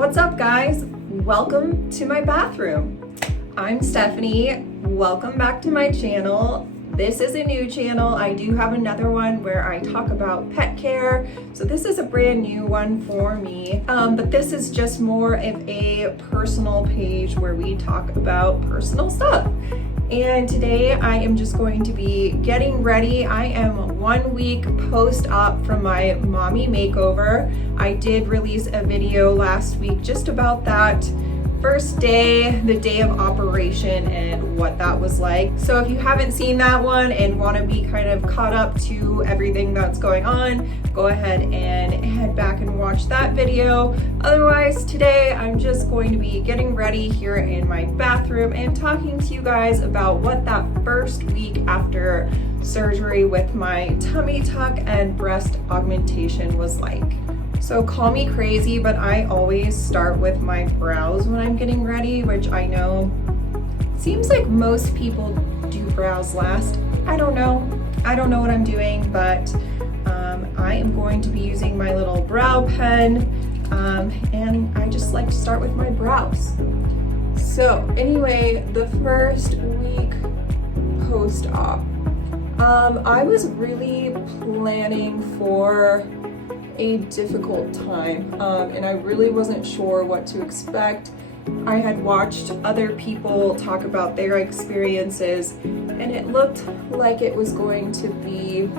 What's up, guys? Welcome to my bathroom. I'm Stephanie. Welcome back to my channel. This is a new channel. I do have another one where I talk about pet care. So this is a brand new one for me. But this is just more of a personal page where we talk about personal stuff. And today I am just going to be getting ready. I am 1 week post-op from my mommy makeover. I did release a video last week just about that first day, the day of operation, and what that was like. So if you haven't seen that one and want to be kind of caught up to everything that's going on, go ahead and head back and watch that video. Otherwise, today I'm just going to be getting ready here in my bathroom and talking to you guys about what that first week after surgery with my tummy tuck and breast augmentation was like. So call me crazy, but I always start with my brows when I'm getting ready, which I know seems like most people do brows last. I don't know what I'm doing, but I am going to be using my little brow pen, and I just like to start with my brows. So anyway, the first week post-op, I was really planning for a difficult time, and I really wasn't sure what to expect. I had watched other people talk about their experiences, and it looked like it was going to be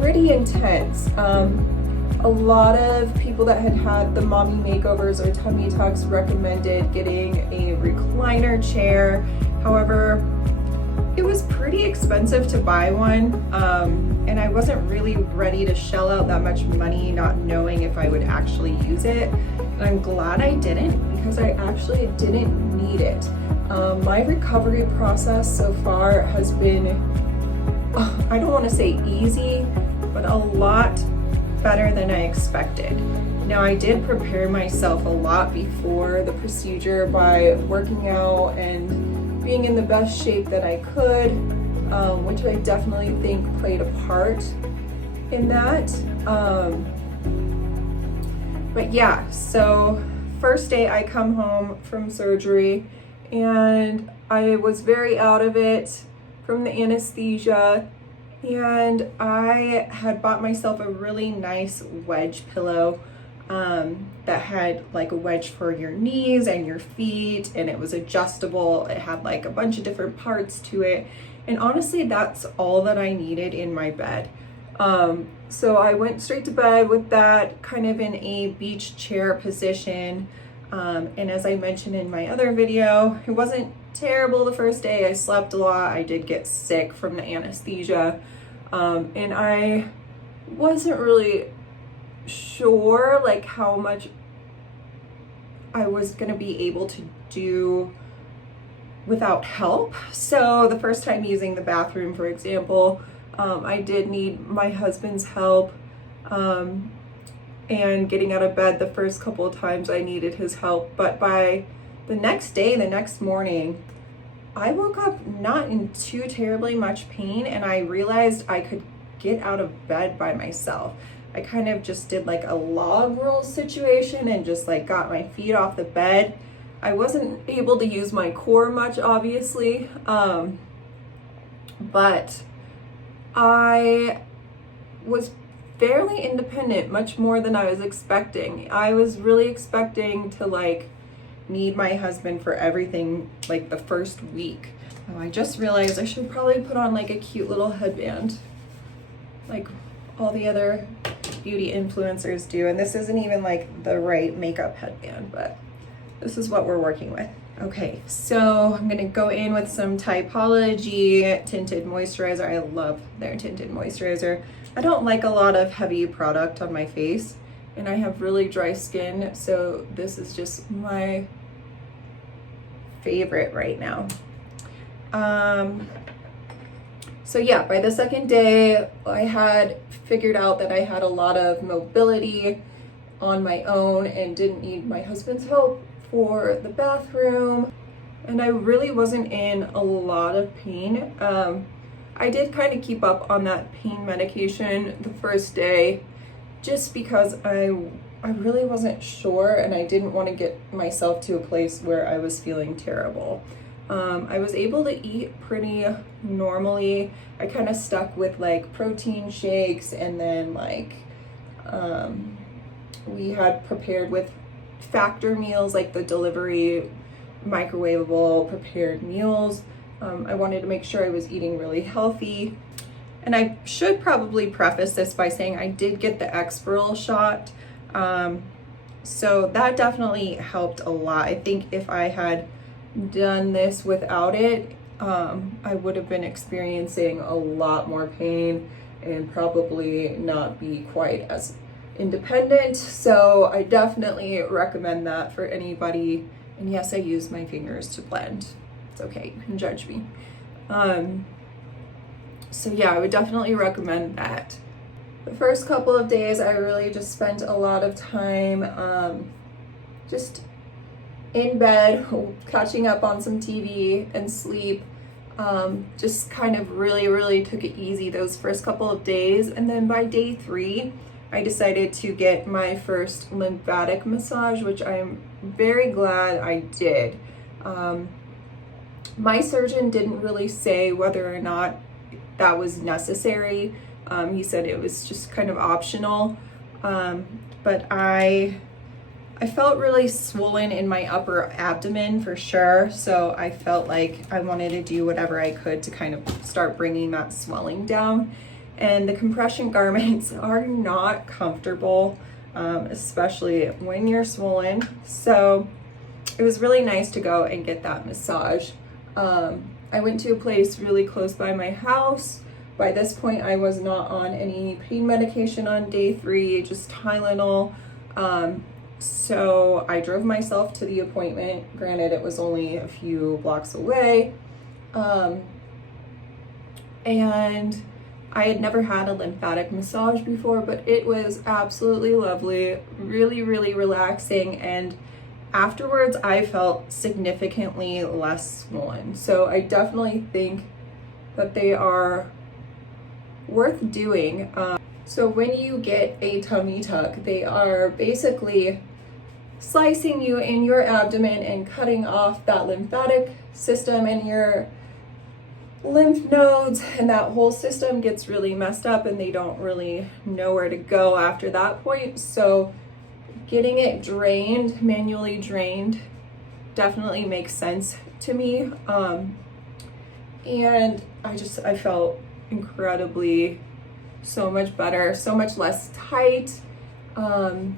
pretty intense. A lot of people that had had the mommy makeovers or tummy tucks recommended getting a recliner chair. However, it was pretty expensive to buy one, and I wasn't really ready to shell out that much money not knowing if I would actually use it. And I'm glad I didn't, because I actually didn't need it. My recovery process so far has been, I don't want to say easy, but a lot better than I expected. Now, I did prepare myself a lot before the procedure by working out and being in the best shape that I could, which I definitely think played a part in that. But yeah, so first day I come home from surgery and I was very out of it from the anesthesia, and I had bought myself a really nice wedge pillow that had like a wedge for your knees and your feet, and it was adjustable. It had like a bunch of different parts to it, and honestly that's all that I needed in my bed. So I went straight to bed with that, kind of in a beach chair position, and as I mentioned in my other video, it wasn't terrible the first day. I slept a lot. I did get sick from the anesthesia, and I wasn't really sure like how much I was gonna be able to do without help. So the first time using the bathroom, for example, I did need my husband's help, and getting out of bed the first couple of times I needed his help. But by the next day, the next morning, I woke up not in too terribly much pain, and I realized I could get out of bed by myself. I kind of just did like a log roll situation and just like got my feet off the bed. I wasn't able to use my core much, obviously, but I was fairly independent, much more than I was expecting. I was really expecting to like need my husband for everything like the first week. Oh, I just realized I should probably put on like a cute little headband like all the other beauty influencers do, and this isn't even like the right makeup headband, but this is what we're working with. Okay, so I'm gonna go in with some Typology tinted moisturizer. I love their tinted moisturizer. I don't like a lot of heavy product on my face, and I have really dry skin, so this is just my favorite right now. So yeah, by the second day, I had figured out that I had a lot of mobility on my own and didn't need my husband's help for the bathroom. And I really wasn't in a lot of pain. I did kind of keep up on that pain medication the first day just because I I really wasn't sure, and I didn't want to get myself to a place where I was feeling terrible. I was able to eat pretty normally. I kind of stuck with like protein shakes, and then like we had prepared with factor meals, like the delivery microwavable prepared meals. I wanted to make sure I was eating really healthy. And I should probably preface this by saying I did get the Exparel shot. So that definitely helped a lot. I think if I had done this without it, I would have been experiencing a lot more pain and probably not be quite as independent. So I definitely recommend that for anybody. And yes, I use my fingers to blend. It's okay, you can judge me. So yeah, I would definitely recommend that. The first couple of days, I really just spent a lot of time just in bed, catching up on some TV and sleep. Just kind of really took it easy those first couple of days. And then by day 3, I decided to get my first lymphatic massage, which I'm very glad I did. My surgeon didn't really say whether or not that was necessary. He said it was just kind of optional. But I felt really swollen in my upper abdomen for sure. So I felt like I wanted to do whatever I could to kind of start bringing that swelling down. And the compression garments are not comfortable, especially when you're swollen. So it was really nice to go and get that massage. I went to a place really close by my house. By this point, I was not on any pain medication on day 3, just Tylenol. So I drove myself to the appointment. Granted, it was only a few blocks away. And I had never had a lymphatic massage before, but it was absolutely lovely, really relaxing. And afterwards, I felt significantly less swollen. So I definitely think that they are worth doing. So when you get a tummy tuck, they are basically slicing you in your abdomen and cutting off that lymphatic system and your lymph nodes, and that whole system gets really messed up and they don't really know where to go after that point. So getting it drained, manually drained, definitely makes sense to me. And I felt incredibly so much better, so much less tight, and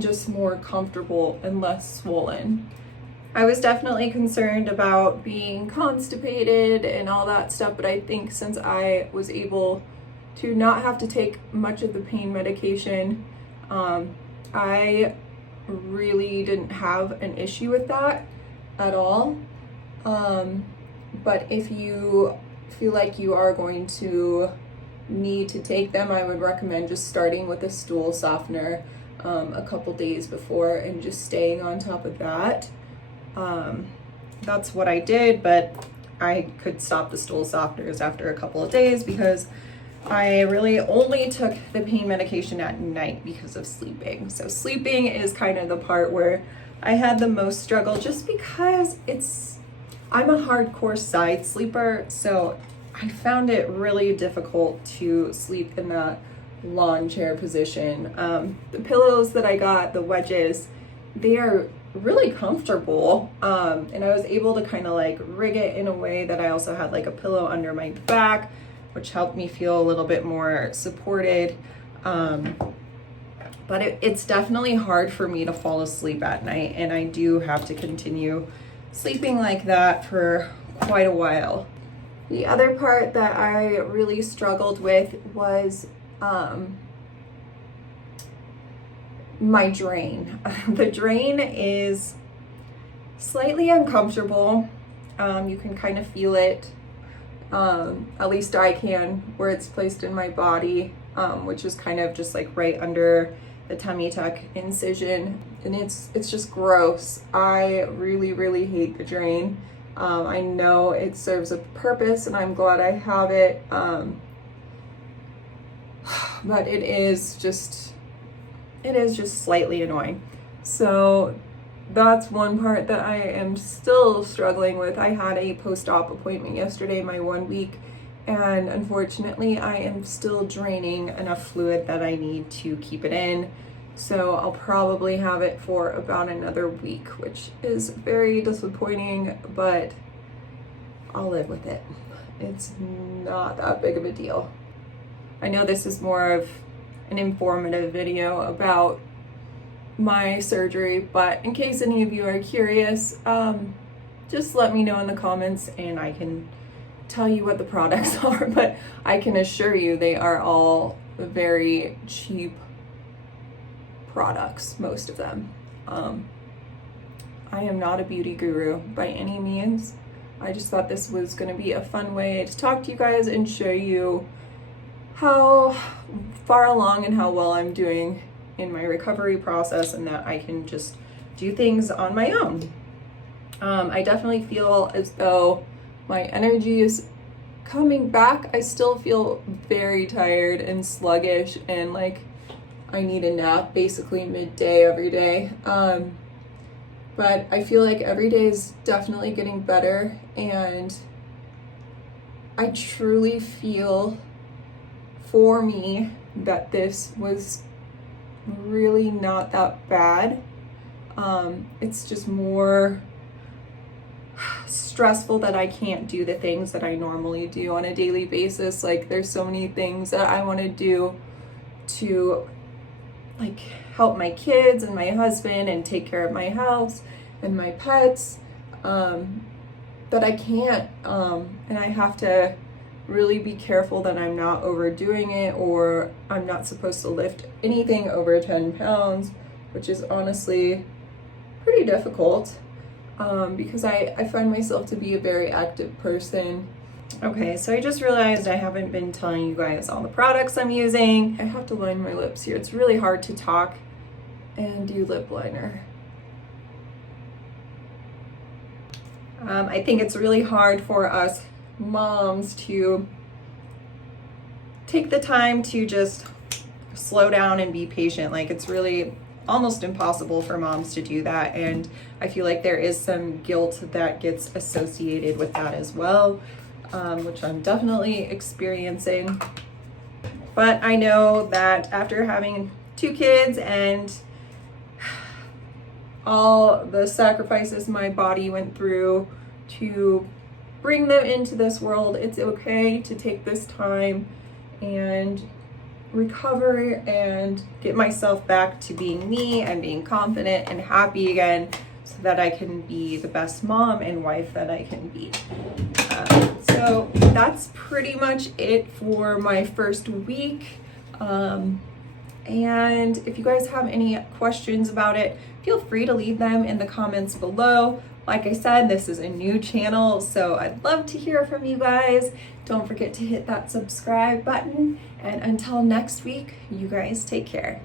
just more comfortable and less swollen. I was definitely concerned about being constipated and all that stuff, but I think since I was able to not have to take much of the pain medication, I really didn't have an issue with that at all. But if you feel like you are going to need to take them, I would recommend just starting with a stool softener a couple days before and just staying on top of that. That's what I did, but I could stop the stool softeners after a couple of days because I really only took the pain medication at night because of sleeping. So sleeping is kind of the part where I had the most struggle, just because I'm a hardcore side sleeper, so I found it really difficult to sleep in that lawn chair position. The pillows that I got, the wedges, they are really comfortable, and I was able to kind of like rig it in a way that I also had like a pillow under my back, which helped me feel a little bit more supported. But it's definitely hard for me to fall asleep at night, and I do have to continue sleeping like that for quite a while. The other part that I really struggled with was my drain. The drain is slightly uncomfortable. You can kind of feel it, at least I can, where it's placed in my body, which is kind of just like right under the tummy tuck incision, and it's just gross. I really hate the drain. I know it serves a purpose and I'm glad I have it, but it is just it is just slightly annoying. So that's one part that I am still struggling with. I had a post-op appointment yesterday, my 1 week, and unfortunately I am still draining enough fluid that I need to keep it in. So I'll probably have it for about another week, which is very disappointing, but I'll live with it. It's not that big of a deal. I know this is more of an informative video about my surgery, but in case any of you are curious, just let me know in the comments and I can tell you what the products are, but I can assure you they are all very cheap products, most of them. I am not a beauty guru by any means. I just thought this was going to be a fun way to talk to you guys and show you how far along and how well I'm doing in my recovery process, and that I can just do things on my own. I definitely feel as though my energy is coming back. I still feel very tired and sluggish and like I need a nap basically midday every day. But I feel like every day is definitely getting better, and I truly feel for me that this was really not that bad. It's just more stressful that I can't do the things that I normally do on a daily basis. Like there's so many things that I want to do to like help my kids and my husband and take care of my house and my pets, that I can't, and I have to really be careful that I'm not overdoing it, or I'm not supposed to lift anything over 10 pounds, which is honestly pretty difficult, because I find myself to be a very active person. Okay, so I just realized I haven't been telling you guys all the products I'm using. I have to line my lips here. It's really hard to talk and do lip liner. I think it's really hard for us moms to take the time to just slow down and be patient. Like it's really almost impossible for moms to do that, and I feel like there is some guilt that gets associated with that as well, which I'm definitely experiencing. But I know that after having 2 kids and all the sacrifices my body went through to bring them into this world, it's okay to take this time and recover and get myself back to being me and being confident and happy again, so that I can be the best mom and wife that I can be. So that's pretty much it for my first week. And if you guys have any questions about it, feel free to leave them in the comments below. Like I said, this is a new channel, so I'd love to hear from you guys. Don't forget to hit that subscribe button. And until next week, you guys take care.